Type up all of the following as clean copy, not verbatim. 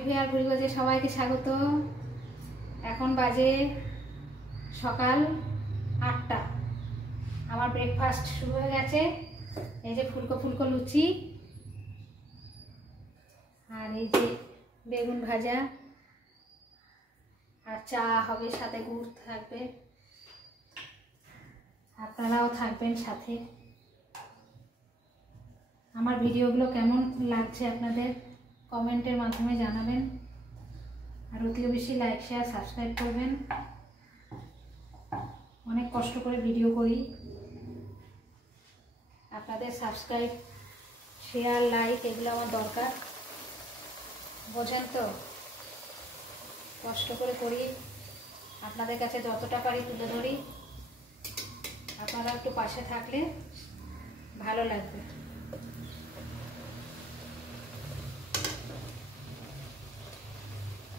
Olivier পরিবারে সবাইকে স্বাগত। এখন বাজে সকাল 8টা। আমার ব্রেকফাস্ট শুরু হয়ে গেছে। এই যে ফুলকো ফুলকো লুচি, আর এই যে বেগুন ভাজা, আর চা হবে, সাথে গুড় থাকবে। আপনারাও থাকবেন সাথে। আমার ভিডিওগুলো কেমন লাগছে আপনাদের কমেন্টের মাধ্যমে জানাবেন, আর অতি বেশি লাইক শেয়ার সাবস্ক্রাইব করবেন। অনেক কষ্ট করে ভিডিও করি, আপনাদের সাবস্ক্রাইব শেয়ার লাইক এগুলো আমার দরকার, বোঝেন তো। কষ্ট করে করি, আপনাদের কাছে যতটা পারি তুলে ধরি। আপনারা একটু পাশে থাকলে ভালো লাগবে।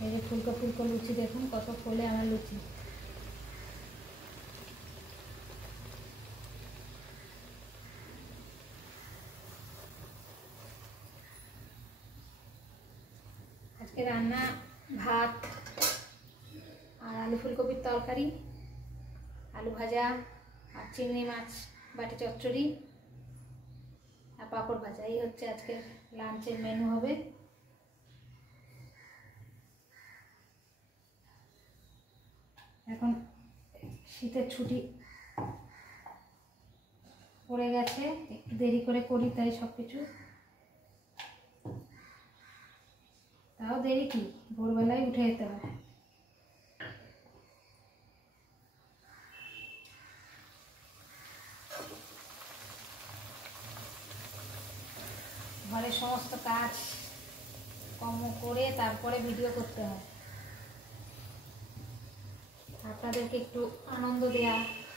এই যে ফুলকো ফুলকো লুচি দেখুন, কত ফোলে আমার লুচি। আজকে রান্না ভাত আর আলু ফুলকপির তরকারি, আলু ভাজা, আর চিংড়ি মাছ বাটি চচ্চড়ি, আর পাঁপড় ভাজা। এই হচ্ছে আজকে লাঞ্চের মেনু হবে। এখন শীতের ছুটি পড়ে গেছে, একটু দেরি করে করি তাই সব কিছু। তাও দেরি কি, ভোরবেলায় উঠে যেতে হয়। ঘরের সমস্ত কাজ কর্ম করে তারপরে ভিডিও করতে হয়। আপনাদেরকে একটু আনন্দ দেয়া,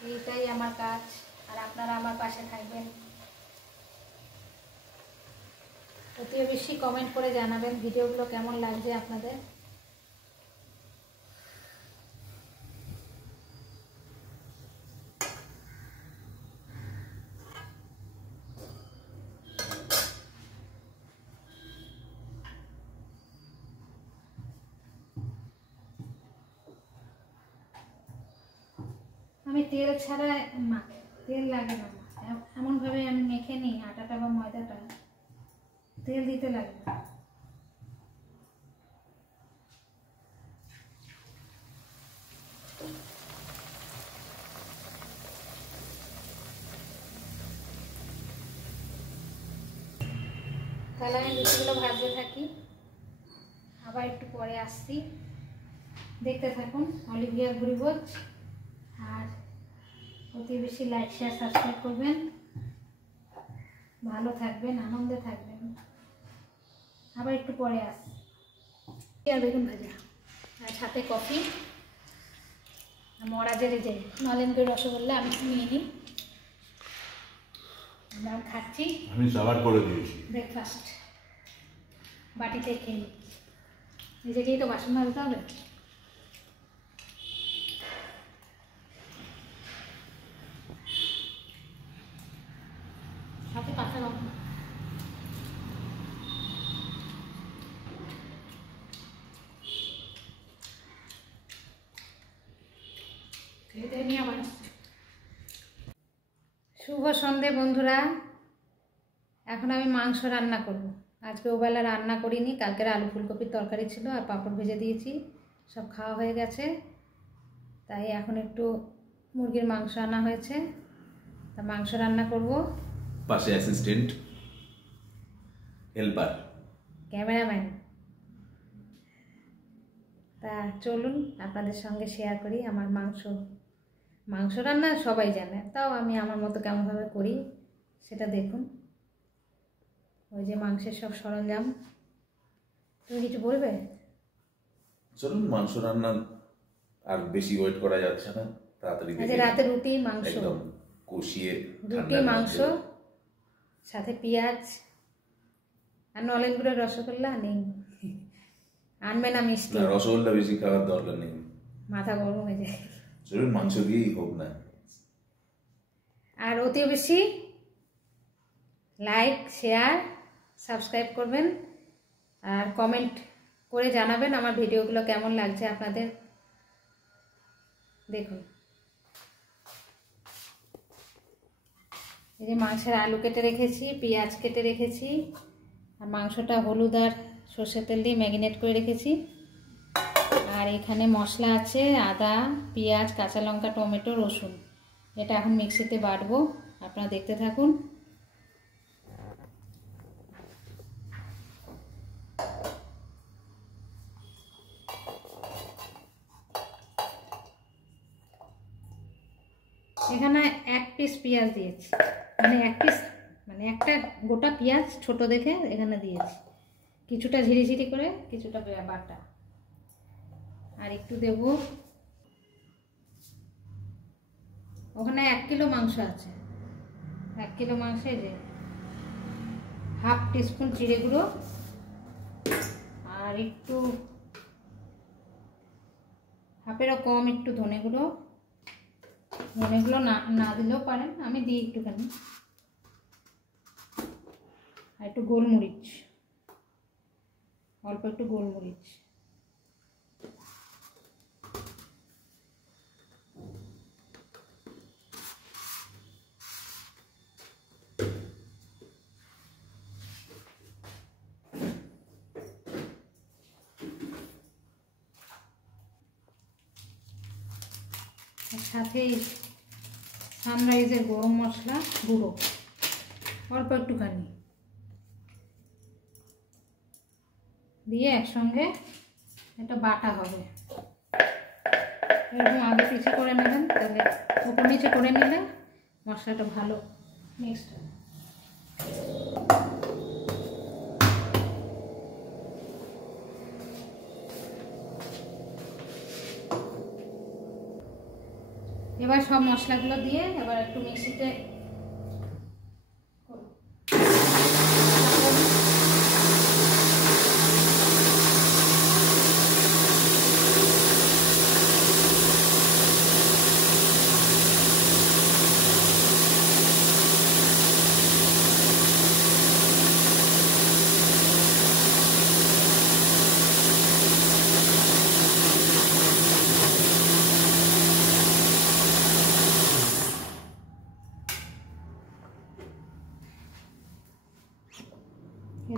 এইটাই আমার কাজ। আর আপনারা আমার পাশে থাকবেন। অতি বেশি কমেন্ট করে জানাবেন ভিডিওগুলো কেমন লাগছে আপনাদের। আমি তেল ছাড়া তেল লাগে না, এমনভাবে আমি মেখে নিই আটাটা বা ময়দাটা, তেল দিতে লাগে না। তাহলে আমি লুচিগুলো ভাজতে থাকি, আবার একটু পরে আসছি। দেখতে থাকুন অলিভিয়ার ভুরিভোজ, আর অতি বেশি লাইক শেয়ার সাবস্ক্রাইব করবেন। ভালো থাকবেন, আনন্দে থাকবেন। আবার একটু পরে আসছি। আর বেগুন ভাজা, আর সাথে কফি। মহারাজের এই যে নলেনগুড় রসগোল্লা আমি নিয়ে নিই, আমরা খাচ্ছি। আমি সালাড করে দিয়েছি। ব্রেকফাস্ট বাটিতে খেয়ে নিই। নিজেকেই তো বাসন মাজতে হবে। সাথে কাঁচা লঙ্কা। শুভ সন্ধে বন্ধুরা। এখন আমি মাংস রান্না করব। আজকে ওবেলা রান্না করিনি, কালকের আলু ফুলকপির তরকারি ছিল আর পাঁপড় ভেজে দিয়েছি, সব খাওয়া হয়ে গেছে। তাই এখন একটু মুরগির মাংস আনা হয়েছে, তা মাংস রান্না করব। পাশে অ্যাসিস্ট্যান্ট, হেল্পার, ক্যামেরাম্যান। তা চলুন আপনাদের সঙ্গে শেয়ার করি আমার মাংস রান্না সবাই জানে, তাও আমি আমার মতো কেমনভাবে করি সেটা দেখুন। ওই যে মাংসের সব সরঞ্জাম। তুমি কিছু বলবে? চলুন মাংস রান্না আর বেশি ওয়েট করা যাচ্ছে না, তাড়াতাড়ি আজকে রাতে রুটি মাংস, একদম কষিয়ে রুটি মাংস সাথে পেঁয়াজ আর নলেনগুড়ের রসগোল্লা নেই, আনবে না মিষ্টি। রসগোল্লা বেশি খাওয়ার দরকার নেই, মাথা গরম হয়ে যায়। চলুন মাংস দিয়েই হোক না। আর অতি বেশি লাইক শেয়ার সাবস্ক্রাইব করবেন, আর কমেন্ট করে জানাবেন আমার ভিডিওগুলো কেমন লাগছে আপনাদের। দেখুন এই যে মাংসের আলু কেটে রেখেছি, পেঁয়াজ কেটে রেখেছি, আর মাংসটা হলুদ আর সর্ষের তেল দিয়ে ম্যারিনেট করে রেখেছি। আর এখানে মশলা আছে আদা, পেঁয়াজ, কাঁচা লঙ্কা, টমেটো, রসুন। এটা এখন মিক্সিতে বাটবো, আপনারা দেখতে থাকুন। এখানে 1 পিস পেঁয়াজ দিয়েছি, মানে 1 পিস মানে একটা গোটা পেঁয়াজ ছোট দেখে এখানে দিয়েছি, কিছুটা ঝিরিঝিরি করে, কিছুটা বাটা। আর একটু দেব, ওখানে 1 কিলো মাংস আছে, 1 কিলো মাংসে যে 1/2 টিস্পুন জিরে গুঁড়ো, আর একটু হাফেরও কম একটু ধনে গুঁড়ো না দিলেও পারেন, আমি দিই একটুখানি। আর একটু গোলমরিচ, অল্প একটু গোলমরিচ। সাথে সানরাইজের গরম মশলা গুঁড়ো অল্প একটুখানি দিয়ে একসঙ্গে এটা বাটা হবে। এরকম আগে পিছিয়ে করে নেবেন, তাহলে উপর নিচে করে নিলে মশলাটা ভালো মিক্সড হবে। এবার সব মশলাগুলো দিয়ে এবার একটু মিক্সিতে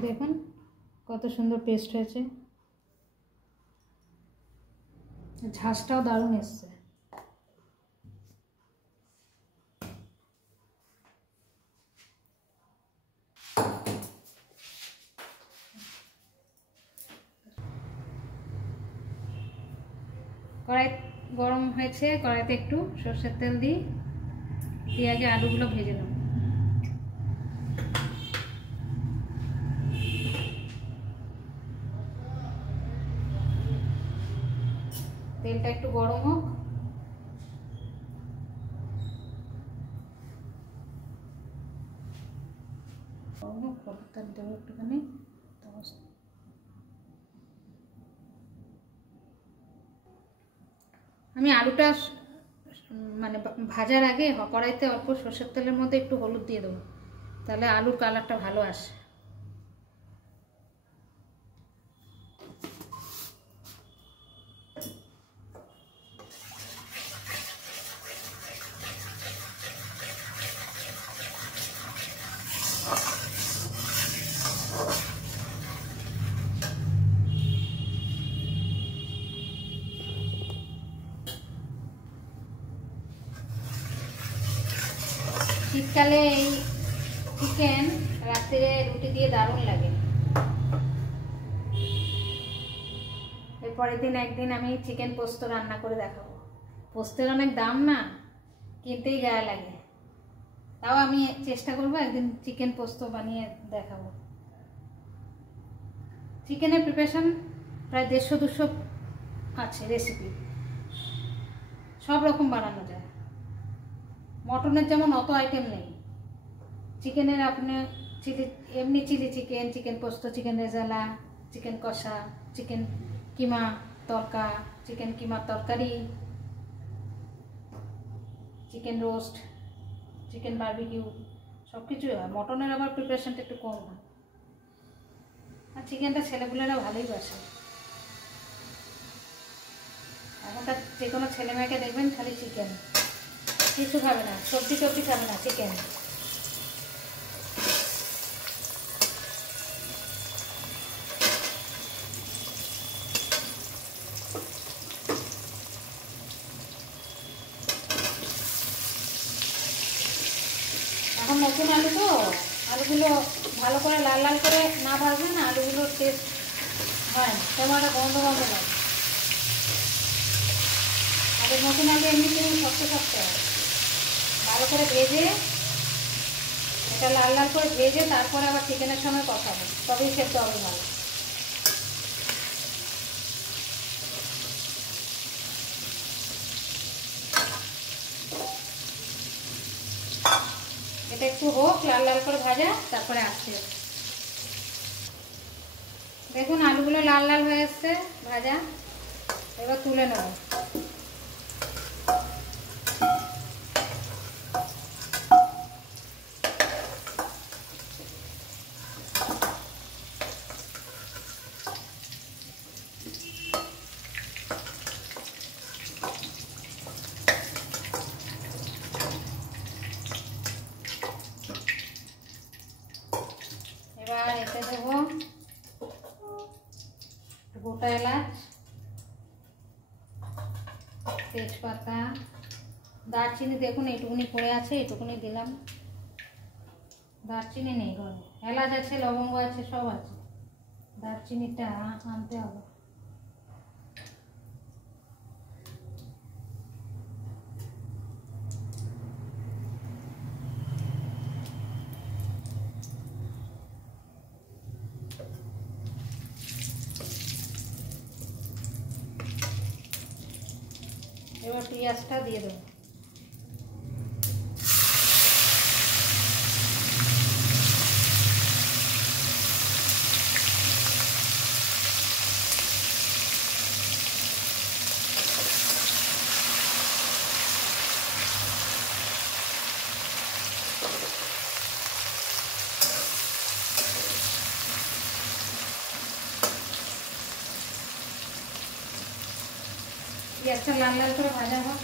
দেখুন কত সুন্দর পেস্ট হয়েছে, ঝাঁসটাও দারুণ এসছে। কড়াই গরম হয়েছে, কড়াইতে একটু সর্ষের তেল দিই, দিয়ে আগে আলুগুলো ভেজে নেব। তেলটা একটু গরম হোক, হলুদটা দেবো একটুখানি। আমি আলুটা মানে ভাজার আগে কড়াইতে অল্প সর্ষের তেলের মধ্যে একটু হলুদ দিয়ে দেবো, তাহলে আলুর কালারটা ভালো আসে। শীতকালে এই চিকেন রাত্রে রুটি দিয়ে দারুণ লাগে। এরপরের দিন একদিন আমি চিকেন পোস্ত রান্না করে দেখাবো। পোস্তের অনেক দাম না, কিনতেই গায়ে লাগে, তাও আমি চেষ্টা করবো একদিন চিকেন পোস্ত বানিয়ে দেখাবো। চিকেনের প্রিপারেশন প্রায় 150-200 আছে রেসিপি, সব রকম বানানো যায়। মটনের যেমন অত আইটেম নেই, চিকেনের আপনার এমনি চিলি চিকেন, চিকেন পোস্ত, চিকেন রেজালা, চিকেন কষা, চিকেন কিমা তরকা, চিকেন কিমা তরকারি, চিকেন রোস্ট, চিকেন বারবিকিউ, সব কিছুই হয়। মটনের আবার প্রিপারেশনটা একটু কম হয়, আর চিকেনটা ছেলেপুলেরা ভালোই বাসে। এখনকার যে কোনো ছেলে মেয়েকে দেখবেন খালি চিকেন, কিছু খাবে না, সবজি টবজি খাবে না, চিকেন। এখন নতুন আলু তো, আলুগুলো ভালো করে লাল লাল করে না ভাজলে না আলুগুলোর টেস্ট হয় না, তেমন একটা গন্ধ গন্ধ লাগে। আর নতুন আলু এমনিতেই শক্ত শক্ত হয়। ভালো করে ভেজে, এটা লাল লাল করে ভেজে তারপরে আবার চিকেনের সঙ্গে কষাবো, তবেই সেদ্ধ হবে ভালো। এটা একটু হোক লাল লাল করে ভাজা, তারপরে আসছে। দেখুন আলুগুলো লাল লাল হয়ে এসছে ভাজা, এবার তুলে নেব। এবার এতে দেবো গোটা এলাচ, তেজপাতা, দারচিনি। দেখুন এইটুকুনি পড়ে আছে, এইটুকুনি দিলাম। দারচিনি নেই ঘরে, এলাচ আছে, লবঙ্গ আছে, সব আছে, দারচিনিটা আনতে হবে। এবার পেঁয়াজটা দিয়ে দেবো। পেঁয়াজটা লাল লাল করে ভাজা হোক।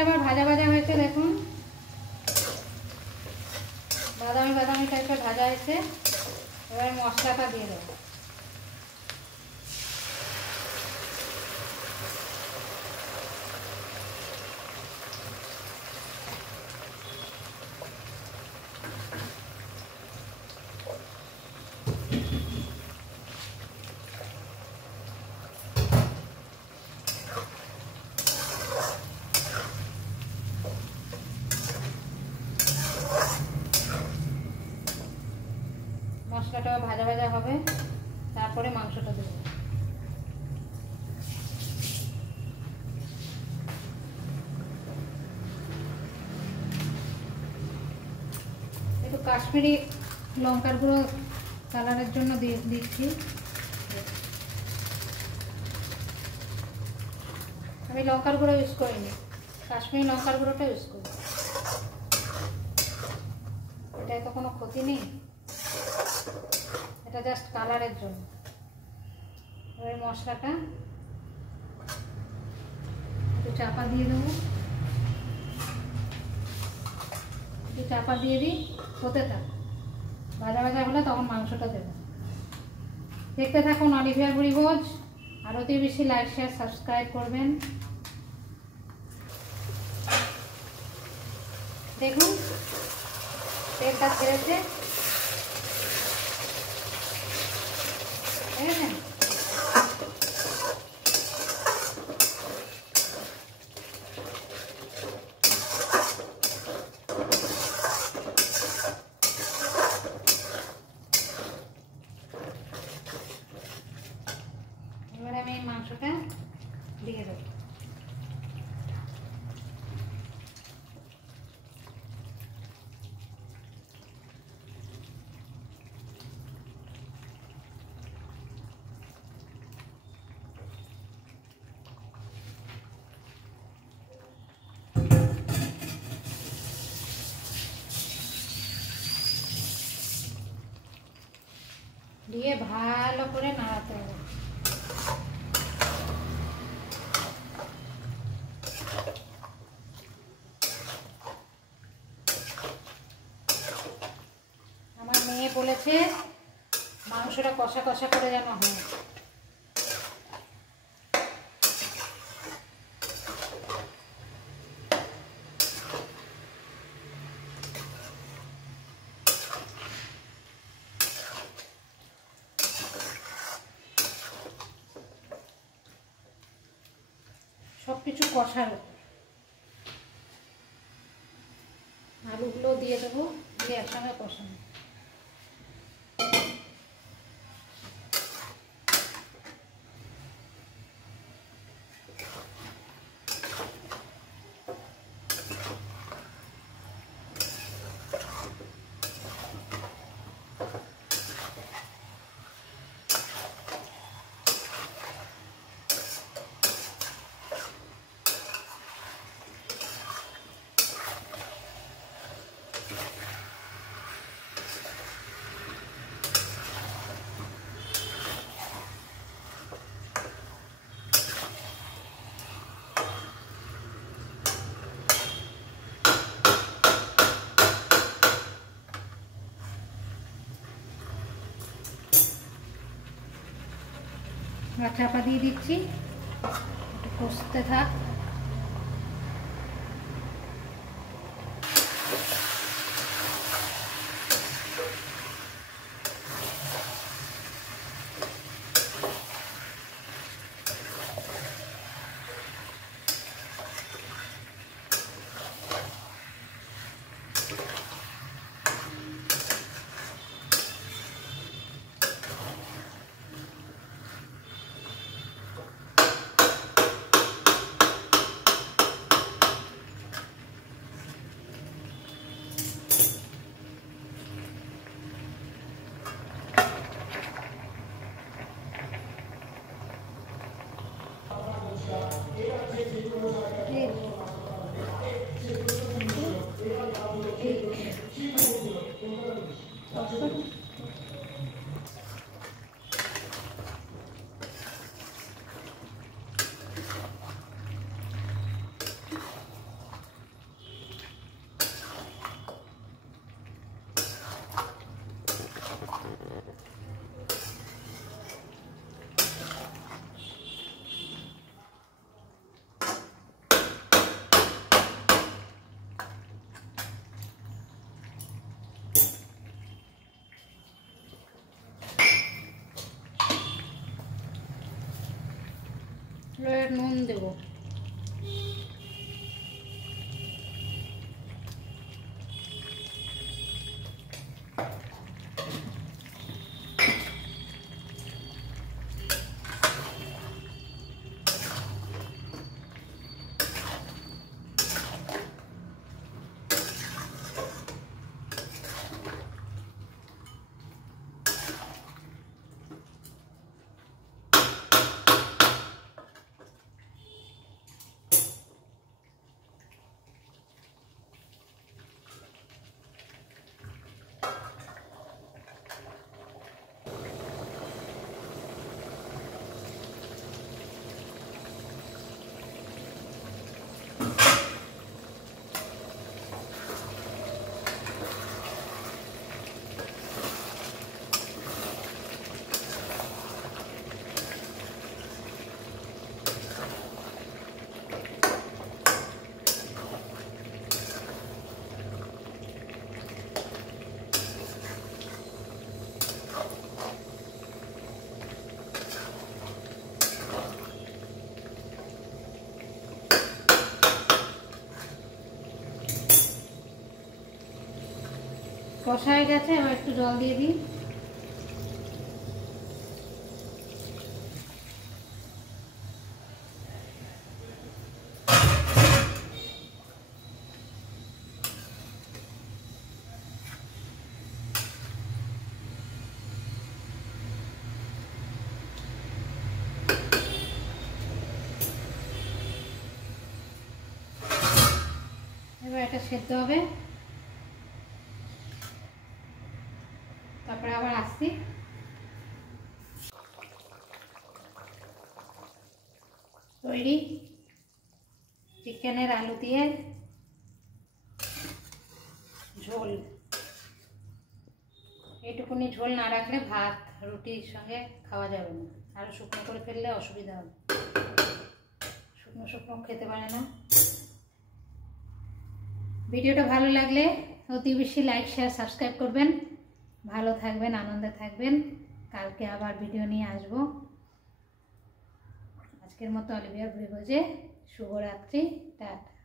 এবার ভাজা ভাজা হয়েছে, দেখুন বাদামি বাদামি টাইপের ভাজা হয়েছে। এবার মশলাটা দিয়ে দেবো। মশলাটা ভাজা ভাজা হবে, তারপরে মাংসটা দেবো। একটু কাশ্মীরি লঙ্কার গুঁড়ো কালারের জন্য দিচ্ছি। আমি লঙ্কার গুঁড়ো ইউজ করিনি, কাশ্মীরি লঙ্কার গুঁড়োটা ইউজ করি। এটায় তো কোনো ক্ষতি নেই, এটা জাস্ট কালারের জন্য। এবার মশলাটা একটু চাপা দিয়ে দেবো, একটু চাপা দিয়ে দিই, হতে থাক। ভাজা ভাজা হলে তখন মাংসটা দেবো। দেখতে থাকুন অলিভিয়ার বুড়ি ভোজ। আর অতি বেশি লাইক শেয়ার সাবস্ক্রাইব করবেন। দেখুন তেলটা ছেড়েছে, দেখেছেন? এবারে আমি এই মাংসটা দিয়ে দেবো। দিয়ে ভালো করে নাড়াতে হবে। আমার মেয়ে বলেছে মাংসটা কষা কষা করে যেন হয়। সব কিছু কষার, আলুগুলো দিয়ে দেবো, দিয়ে একসঙ্গে কষানো। চাপা দিয়ে দিচ্ছি, একটু কষতে থাক। নুন দেবো। কষা হয়ে গেছে, এবার একটু জল দিয়ে দিই। এবার এটা সেদ্ধ হবে, তারপরে আবার আসছি। তৈরি চিকেনের আলু দিয়ে ঝোল। এইটুকুনি ঝোল না রাখলে ভাত রুটির সঙ্গে খাওয়া যাবে না, আরও শুকনো করে ফেললে অসুবিধা হবে, শুকনো শুকনো খেতে পারে না। ভিডিওটা ভালো লাগলে অতি বেশি লাইক শেয়ার সাবস্ক্রাইব করবেন। ভালো থাকবেন, আনন্দে থাকবেন। কালকে আবার ভিডিও নিয়ে আসবো। আজকের মতো অলিভিয়া ভুরিভোজে শুভরাত্রি, টাটা।